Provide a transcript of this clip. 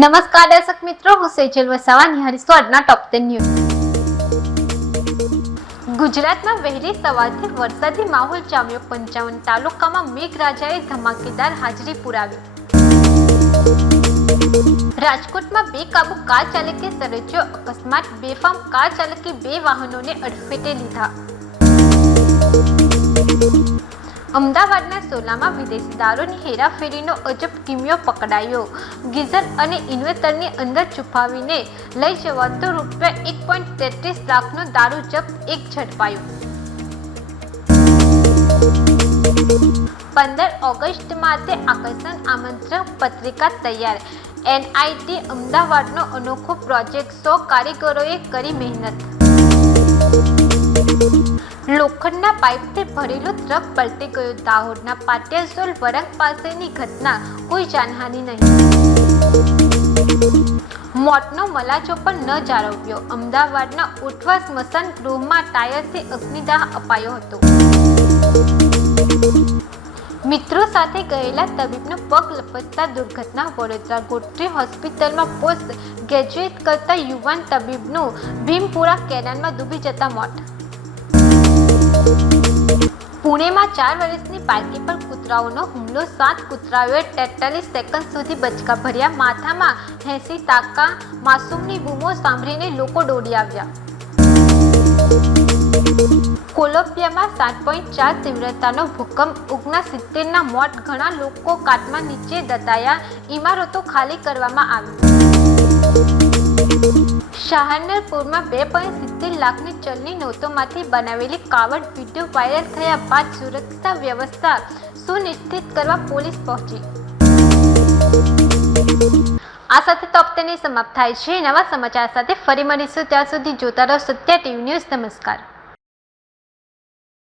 નમસ્કાર દર્શક મિત્રો, હું સેજલ વસાવા નિહાળીશું આજના ટોપ 10 ન્યૂઝ. ગુજરાતમાં વહેલી સવારથી વરસાદી માહોલ જામ્યો. 55 તાલુકામાં મેઘરાજાએ ધમાકેદાર હાજરી પુરાવી. રાજકોટમાં બેકાબુ કાર ચાલકે સર્જ્યો અકસ્માત. બેફામ કાર ચાલકે 2 વાહનોને અડફેટે લીધા. અમદાવાદના સોલામાં વિદેશી દારૂની હેરાફેરીનો અજબ કિમિયો પકડાયો. ગીઝર અને ઇન્વર્ટરની અંદર છુપાવીને લઈ જવાતો ₹1.33 લાખનો દારૂ જપ્ત. એક ઝડપાયો. 15 ઓગસ્ટ માટે આકર્ષણ આમંત્રણ પત્રિકા તૈયાર. NIT અમદાવાદનો અનોખો પ્રોજેક્ટ. 100 કારીગરોએ કરી મહેનત. લોખંડના પાઇપથી ભરેલો ટ્રક પલટી ગયો. દાહોદના પાટિયાસોલ વરંગ પાસેની ઘટના. કોઈ જાનહાનિ નહીં. મોતનો મલાજો પણ ન જાળવ્યો. અમદાવાદના ઉઠવા સ્મશાન ગૃહમાં ટાયરથી અગ્નિદાહ અપાયો હતો. મિત્રો સાથે ગયેલા તબીબનો પગ લપસતા દુર્ઘટના. વડોદરા ગોત્રી હોસ્પિટલમાં પોસ્ટ ગ્રેજ્યુએટ કરતા યુવાન તબીબનું ભીમપુરા કેનાલમાં ડૂબી જતા મોત. પુણેમાં 4 વર્ષની બાળકી પર કૂતરાઓનો હુમલો. 7 કૂતરાઓએ 43 સેકન્ડ સુધી બચકા ભર્યા. માથામાં 80% માસૂમની બૂમો સાંભળીને લોકો દોડી આવ્યા. કોલંબિયામાં 7.4 તીવ્રતાનો ભૂકંપ. 69ના મોત. ઘણા લોકો કાટમાં નીચે દટાયા. ઇમારતો ખાલી કરવામાં આવી. શાહનરપુરમાં 2.70 લાખની ચલની નોટોમાંથી બનાવેલી કાવડ વિડીયો વાયરલ થયા બાદ સુરક્ષા વ્યવસ્થા સુનિશ્ચિત કરવા પોલીસ પહોંચી. આ સાથે ટોપ 10 સમાપ્ત થાય છે. નવા સમાચાર સાથે ફરી મળીશું. ત્યાં સુધી જોતા રહો સત્ય ટીવી ન્યૂઝ. નમસ્કાર.